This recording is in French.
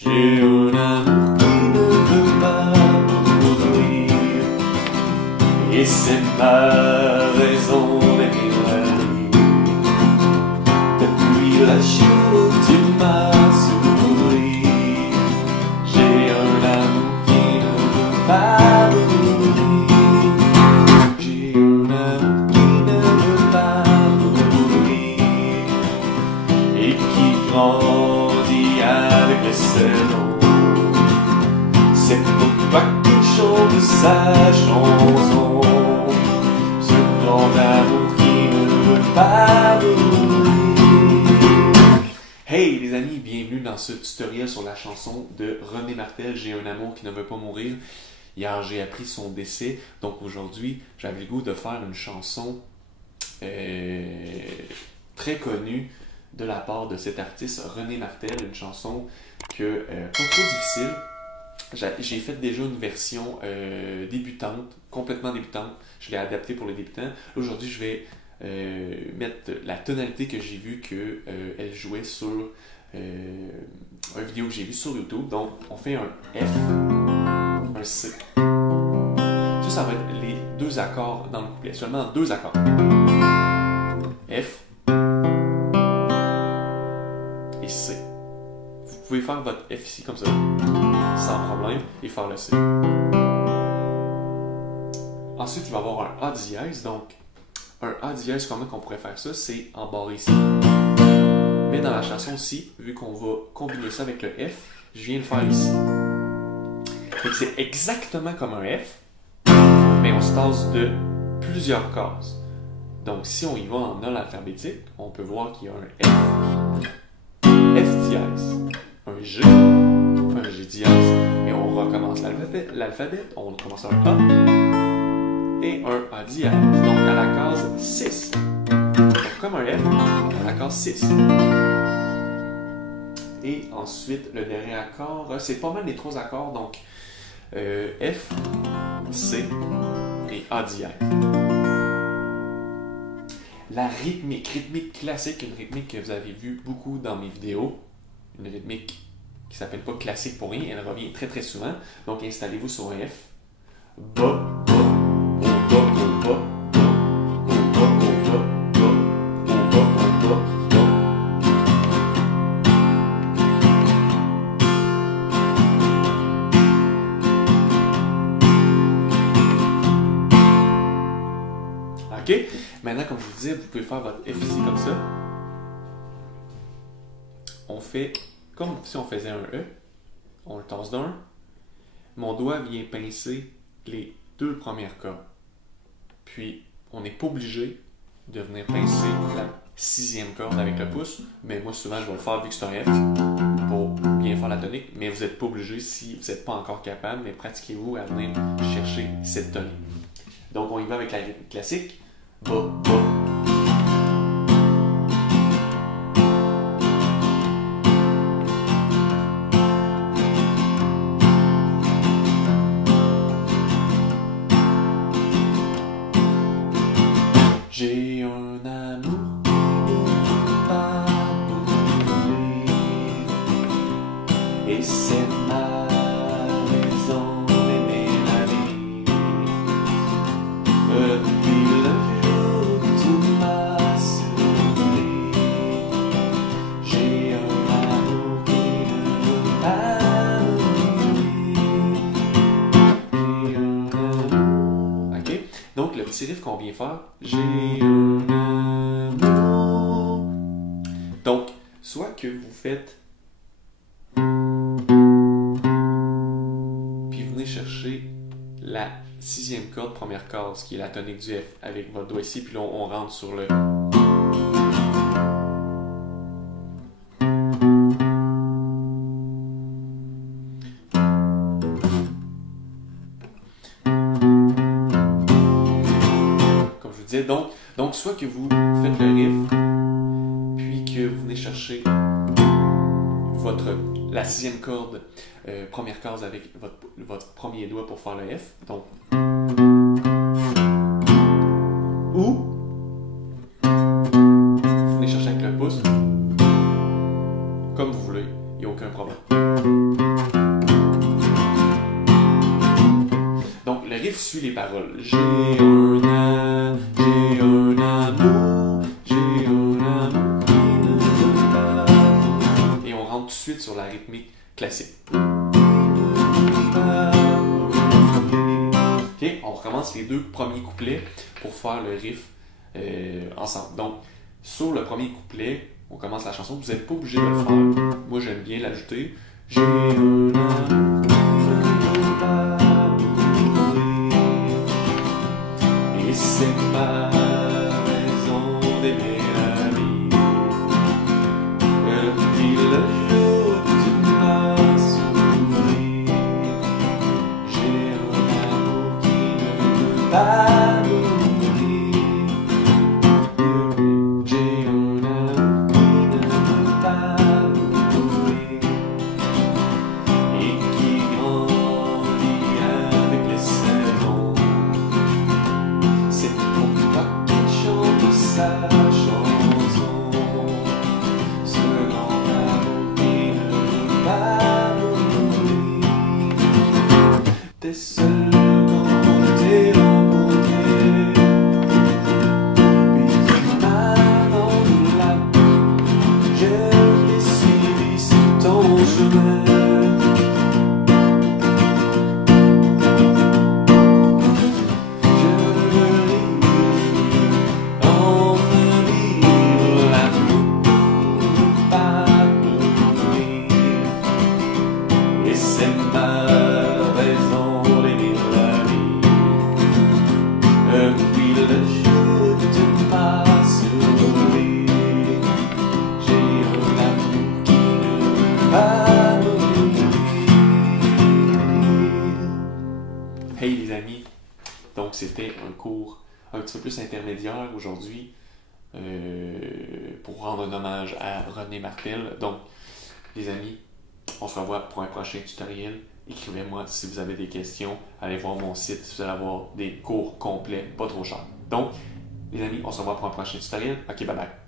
J'ai un amour qui ne veut pas mourir, et c'est ma raison d'aimer la vie. Depuis le jour où tu m'as souri, j'ai un amour qui ne veut pas mourir. J'ai un amour qui ne veut pas mourir, et qui grandit avec les saisons. C'est pourquoi qu'il chante sa chanson, ce grand amour qui ne veut pas mourir. Hey les amis, bienvenue dans ce tutoriel sur la chanson de René Martel, J'ai un amour qui ne veut pas mourir. Hier, j'ai appris son décès, donc aujourd'hui, j'avais le goût de faire une chanson très connue de la part de cet artiste René Martel, une chanson que pas trop difficile. J'ai fait déjà une version débutante, complètement débutante. Je l'ai adaptée pour les débutants. Aujourd'hui, je vais mettre la tonalité que j'ai vue qu'elle jouait sur une vidéo que j'ai vue sur YouTube. Donc, on fait un F, un C. Ça va être les deux accords dans le couplet. Seulement deux accords. F et C. Vous pouvez faire votre F ici comme ça, sans problème, et faire le C. Ensuite, il va y avoir un A dièse. Donc, un A dièse, comment on pourrait faire ça? C'est en barre ici. Mais dans la chanson aussi, vu qu'on va combiner ça avec le F, je viens le faire ici. Donc, c'est exactement comme un F, mais on se tasse de plusieurs cases. Donc, si on y va en ordre alphabétique, on peut voir qu'il y a un F dièse, un G dièse, et on recommence l'alphabet, on commence un A et un A dièse, donc à la case 6. Donc, comme un F, à la case 6. Et ensuite, le dernier accord, c'est pas mal les trois accords, donc F, C et A dièse. La rythmique classique, une rythmique que vous avez vu beaucoup dans mes vidéos, une rythmique qui s'appelle pas classique pour rien, elle revient très très souvent. Donc installez-vous sur un F, bas, bas, au bas, au bas, au bas, au bas, bas, au bas, au bas, bas. OK? Maintenant, comme je vous disais, vous pouvez faire votre F ici comme ça. On fait comme si on faisait un E. On le tasse d'un. Mon doigt vient pincer les deux premières cordes. Puis, on n'est pas obligé de venir pincer la sixième corde avec le pouce. Mais moi, souvent, je vais le faire vu que c'est un F pour bien faire la tonique. Mais vous n'êtes pas obligé si vous n'êtes pas encore capable. Mais pratiquez-vous à venir chercher cette tonique. Donc, on y va avec la rythmique classique. Bas, bas. J'ai un amour qui ne veut pas mourir, et c'est ma raison d'aimer la vie. Depuis le jour où tu m'as souri, j'ai un amour qui ne veut pas mourir. J'ai un amour. OK? Donc, le petit riff qu'on vient faire, j'ai un amour. Donc, soit que vous faites, puis vous venez chercher la sixième corde, première case, qui est la tonique du F, avec votre doigt ici, puis là, on rentre sur le... Comme je vous disais, donc soit que vous faites le riff, puis que vous venez chercher la sixième corde, première case avec votre premier doigt pour faire le F. Donc, ou vous venez chercher avec le pouce, comme vous voulez, il n'y a aucun problème. Donc, le riff suit les paroles. J'ai un amour, j'ai un amour qui ne veut pas. Et on rentre tout de suite sur la rythmique classique. Ok, on recommence les deux premiers couplets pour faire le riff ensemble. Donc, sur le premier couplet, on commence la chanson. Vous n'êtes pas obligé de le faire. Moi, j'aime bien l'ajouter. J'ai un amour qui ne veut pas mourir. Et c'est ma raison d'aimer la vie. Depuis le jour où tu m'as souri, j'ai un amour qui ne veut pas mourir. J'ai un amour qui ne veut pas mourir et qui grandit avec les saisons. C'est pour toi qu'il chante sa chanson. Ce grand amour qui ne veut pas mourir. T'es seul quand t'es rencontré, puis tu m'as vendu là. Je t'ai suivi sur ton chemin. C'est ma raison d'aimer la vie. Depuis le jour où tu m'as souri, j'ai un amour qui ne veut pas mourir. Hey les amis, donc c'était un cours un petit peu plus intermédiaire aujourd'hui pour rendre un hommage à René Martel. Donc les amis, on se revoit pour un prochain tutoriel. Écrivez-moi si vous avez des questions. Allez voir mon site si vous allez avoir des cours complets, pas trop chers. Donc, les amis, on se revoit pour un prochain tutoriel. Ok, bye bye.